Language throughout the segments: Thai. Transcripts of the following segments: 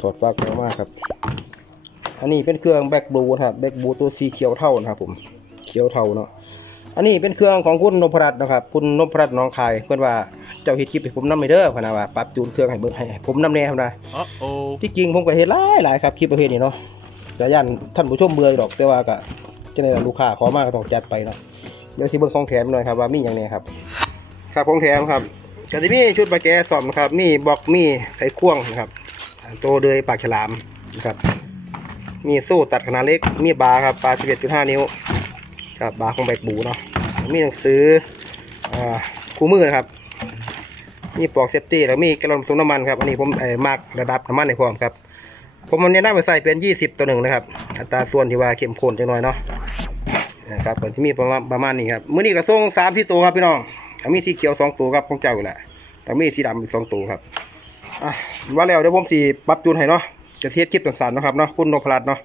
ถอดฟักออกมาครับ อันนี้เป็นเครื่องแบ็กบลูนะครับแบ็กบลูตัวสีเขียวเท่านะครับ ผมเขียวเท่าเนาะอันนี้เป็นเครื่องของคุณนพรัตน์นะครับ คุณนพรัตน์หน้องคายเพื่อนว่าเจ้าเฮ็ดคลิปให้ผมนำไม่เด้อพะนะว่าปรับจูนเครื่องให้เบิ่งให้ให้ผมนำแน่ครับนะ Uh-oh. ที่จริงผมก็เห็นหลายหลายครับคลิปประเภทนี้เนาะแต่ย่านท่านผู้ชมเบื่ออยู่ดอกแต่ว่าก็จะในลูกค้าขอมาก็ต้องจัดไปเนาะเดี๋ยวสิเบิ่งของแถมหน่อยครับว่ามีอย่างแนี้ครับครับของแถมครับ ก็จะมีชุดปลาแกสอมนะครับ มีบล็อกมีไขควงนะครับโตเดยปากฉลามนะครับ มีโซ่ตัดขนาดเล็ก มีบาร์ครับบาร์11.5 นิ้วครับบาร์ของแบกบูเนาะมีหนังสืออคู่มือนะครับมีปลอกเซฟตี้แล้วมีกระลอนผสมน้ำมันครับอันนี้ผมเอ่อมากระดับน้ำมันในพร้อมครับผมมันแนะนำไปใส่เป็น 20ต่อหนึ่งนะครับ อัตราส่วนที่ว่าเข้มข้นจังหน่อยเนาะนะครับก่อนที่มีประมาณประมาณนี้ครับมื้อนี้ก็ส่งสามที่ตัวครับพี่น้อง อะมีสีเขียวสองตัวครับของเจ้าอยู่แหละแต่มีสีดำอีกสองตัวครับอะว่าแล้วเดี๋ยวผมสีปรับจูนให้เนาะจะเทียบคลิปต่างๆเนาะครับเนาะคุณนพรัตน์เนาะ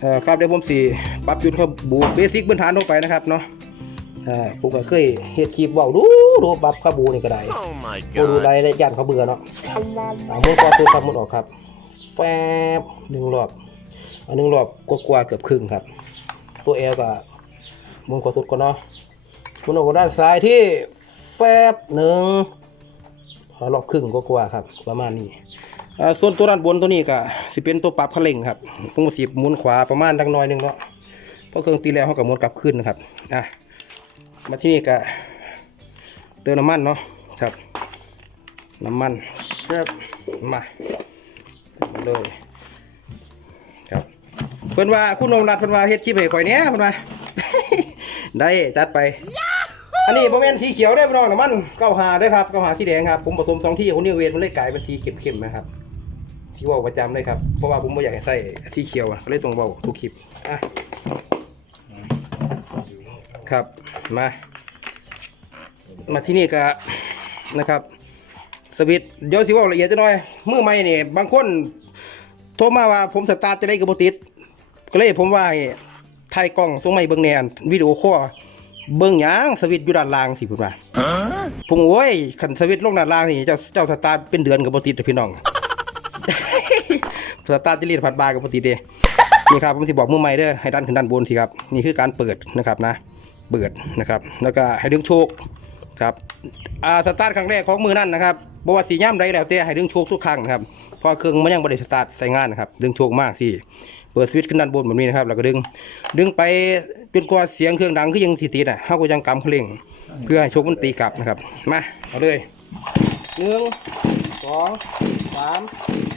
เอ่อครับเดี๋ยวผมสีปรับจูนครับบูเบสิกพื้นฐานลงไปนะครับเนาะอ่าผมก็เคยเฮ็ดคลิปว้าดูดูปรับข้าบูนี่ก็ได้ Oh my โอ้ดูไรได้ยันเขาเบื่อเนาะอ่ามุนคอสุดครับมุนออกครับ แฟบหนึ่งรอบอันหนึ่งรอบกว่าเกือบครึ่งครับ ตัวเอลกับมุนคอสุดก่อนเนาะมุนออกด้านซ้ายที่แฟบหนึ่งรอบครึ่งกว่าๆครับ ประมาณนี้อ่าส่วนตัวด้านบนตัวนี้ก็สิเป็นตัวปรับพลังครับผมก็สิหมุนขวาประมาณดังน้อยนึงเนาะเพราะเครื่องตีแล้วเขากับมุนกลับขึ้นนะครับอะมาที่นี่ก็เติมน้ำมันเนาะครับ น้ำมันเชิบมาเลย เพิ่นว่าคุณนงรัตน์เพิ่นว่าเฮ็ดคลิปให้ข่อยเนี้ยเพิ่นว่า ได้จัดไป อันนี้บ่แม่นสีเขียวเด้อพี่น้องน้ำมันเก้าหาเด้อครับเก้าหาสีแดงครับ ผมผสมสองที่คนนี้เวทมันเลยกลายเป็นสีเข้มๆนะครับสีเว่าประจำเลยครับ เพราะว่าผมบ่อยากให้ใส่สีเขียวอะก็เลยต้องเว้าทุกคลิปอะครับ มา มาที่นี่ก็นะครับ สวิตช์เดี๋ยวสิเว่าละเอียดจะหน่อย มือใหม่นี่บางคนโทรมาว่าผมสตาร์ทจะได้กับบติด ก็เลยผมว่าให้ถ่ายกล้องส่งมาให้เบิ่งแหนนวิดีโอคอลเบิ่งหยังสวิตช์อยู่ด้านล่างสิพุ่นว่าผมโอ้ยคันสวิตช์ลงด้านล่างนี่เจ้าเจ้าสตาร์ทเป็นเดือนกับบติดเด้อพี่น้อง สตาร์ทจะรีดผัดบากับบติดเด้นี่ครับผมสิบอกมือใหม่เด้อให้ดันขึ้นด้านบนสิครับนี่คือการเปิดนะครับนะ เปิดนะครับ แล้วก็ให้ดึงโชคครับอ่าสตาร์ทครั้งแรกของมือนั่นนะครับบว่าสีย่ำใดแล้วแต่ให้ดึงโชคทุกครั้งนะครับเพราะเครื่องมันยังบริสตาร์ทใส่งานนะครับดึงโชคมากสิ เปิดสวิตช์ขึ้นด้านบนแบบนี้นะครับแล้วก็ดึง ดึงไปจนกว่าเสียงเครื่องดังคือยังสีติดอะเขาก็ยังกำเคร่งเพื่อให้โชคมันตีกลับนะครับมาเอาเลยหนึ่งสองสาม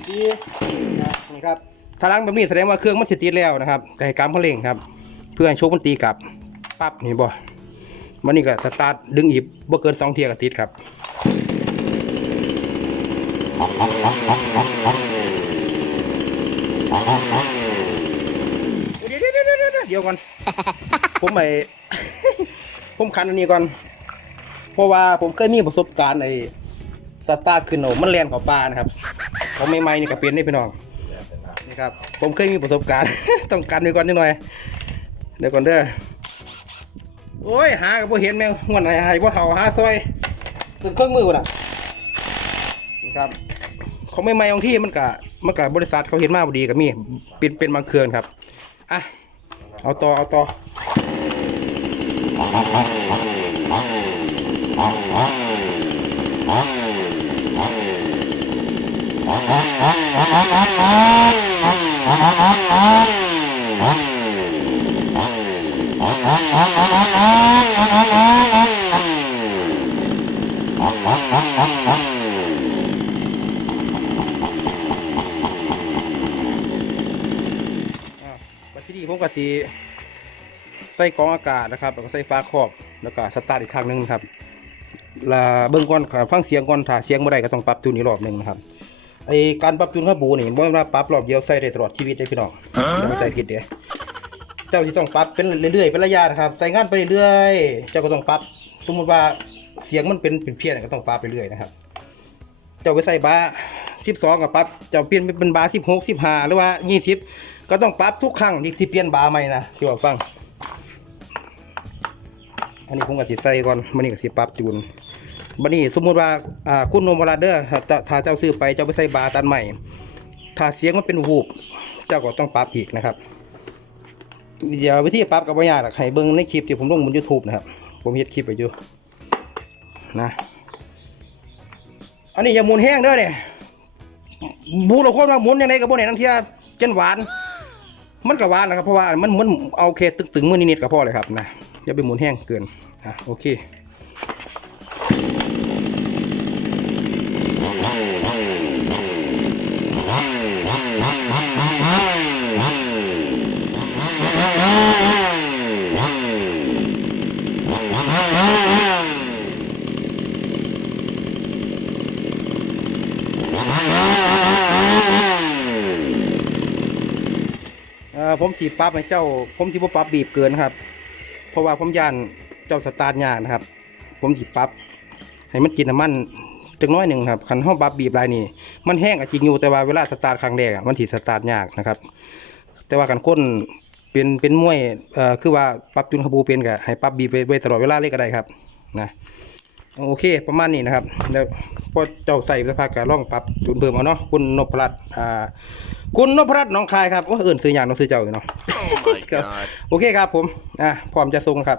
สี่นี่ครับถ้าล้างแบบนี้แสดงว่าเครื่องมันสิติดแล้วนะครับก็ให้กำเคร่งครับ เพื่อให้โชคมันตีกลับปั๊บนี่บ่มันนี่ก็สตาร์ทดึงอีกบ่เกินสองเทียก็ติดครับเดี๋ยวเดี๋ยวเดี๋ยว เดี๋ยวก่อน ผมไปผมคันอันนี้ก่อน เพราะว่าผมเคยมีประสบการณ์ในสตาร์ทขึ้นเอามันแลนข้าป่านะครับผมไม่ไม่ๆนี่ก็เป็นนี่พี่น้องนี่ครับ ผมเคยมีประสบการณ์ ต้องกันไว้ก่อนนิดหน่อย เดี๋ยวก่อนเด้อโอ้ยหากับเห็นแมงงวนไหนหายบ่เท่าหาซอยตึงเครื่องมือบ่น่ะนี่ครับเขาไม่ไม่บางที่มันกะมันกะบริษัทเขาเห็นมาบ่ดีก็มีเป็นเป็นบางเครื่องครับอะ เอาต่อเอาต่อปัจจุบัน ผมก็สีใส่กรองอากาศนะครับแล้วก็ใส่ฟ้าครอบแล้วก็สตาร์ทอีกครั้งหนึงนะครับแลาเบื้องก่อนค่ะฟังเสียงก่อนถ้าเสียงบ่ได้ก็ต้องปรับจูนอีกรอบหนึงนะครับไอการปรับจูนข้าบูนี่บ่แม่นว่าปรับรอบเดียวใส่ได้ตลอดชีวิตได้พี่น้องอย่าเข้าใจผิดเด้เจ้าที่ต้องปรับเป็นเรื่อยๆเป็นระยะนะครับใส่งานไปเรื่อยๆเจ้าก็ต้องปรับสมมติว่าเสียงมันเป็นเป็นเพี้ยนก็ต้องปรับไปเรื่อยนะครับ เจ้าไปใส่บาสิบสองกับปรับเจ้าเปลี่ยนเป็นบาสิบหกสิบห้าหรือว่ายี่สิบ ก็ต้องปรับทุกครั้งที่สิเปลี่ยนบาใหม่นะที่ว่าฟัง อันนี้ผมก็สิใส่ก่อนบันนี้ก็สิปรับจูนบันนี้สมมุติว่าอ่าคุณนมราเดอร์ถ้าเจ้าซื้อไปเจ้าไปใส่บาตันใหม่ ถ้าเสียงมันเป็นวูบเจ้าก็ต้องปรับอีกนะครับเดี๋ยววิธีปรับกับว่ายากหรอกให้เบิ่งในคลิปที่ผมลงบน YouTube นะครับ ผมเฮ็ดคลิปไปอยู่นะอันนี้อย่าหมุนแห้งเด้อเนี่ยบูเราคนว่าหมุนยังไงกับโบเนี่ยนังเทียเจนหวาน มันก็หวานนะครับเพราะว่ามันมันเอาเคตึงๆมือนิดๆก็พอเลยครับนะอย่าไปหมุนแห้งเกินอะโอเค ผมสีปรั๊บให้เจ้า ผมสีบ่ปรั๊บบีบเกินครับ เพราะว่าผมย่านเจ้าสตาร์ทยากนะครับ ผมสีปรั๊บให้มันกินน้ำมันจังน้อยหนึ่งครับคันห้องปรั๊บบีบลายนี่มันแห้งจริงอยู่แต่ว่าเวลาสตาร์ทครั้งแรกมันถีสตาร์ทยากนะครับ แต่ว่ากันคนเป็นเป็นมวยเอ่อคือว่าปรับจุนขบูเป็นกะให้ปรับบีบไว้ไว้ตลอดเวลาเลยก็ได้ครับนะ โอเค ประมาณนี้นะครับแล้วพอเจ้าใส่ไปพักกะล่องปรับจุนเพิ่มเอาเนาะคุณนพรัตน์อ่าคุณนพรัตน์หน้องคายครับโอ้เอื่นซื้ออย่างน้องซื้อเจ้าอยู่เนาะ Oh my god. โอเคครับผมอะพร้อมจะส่งครับ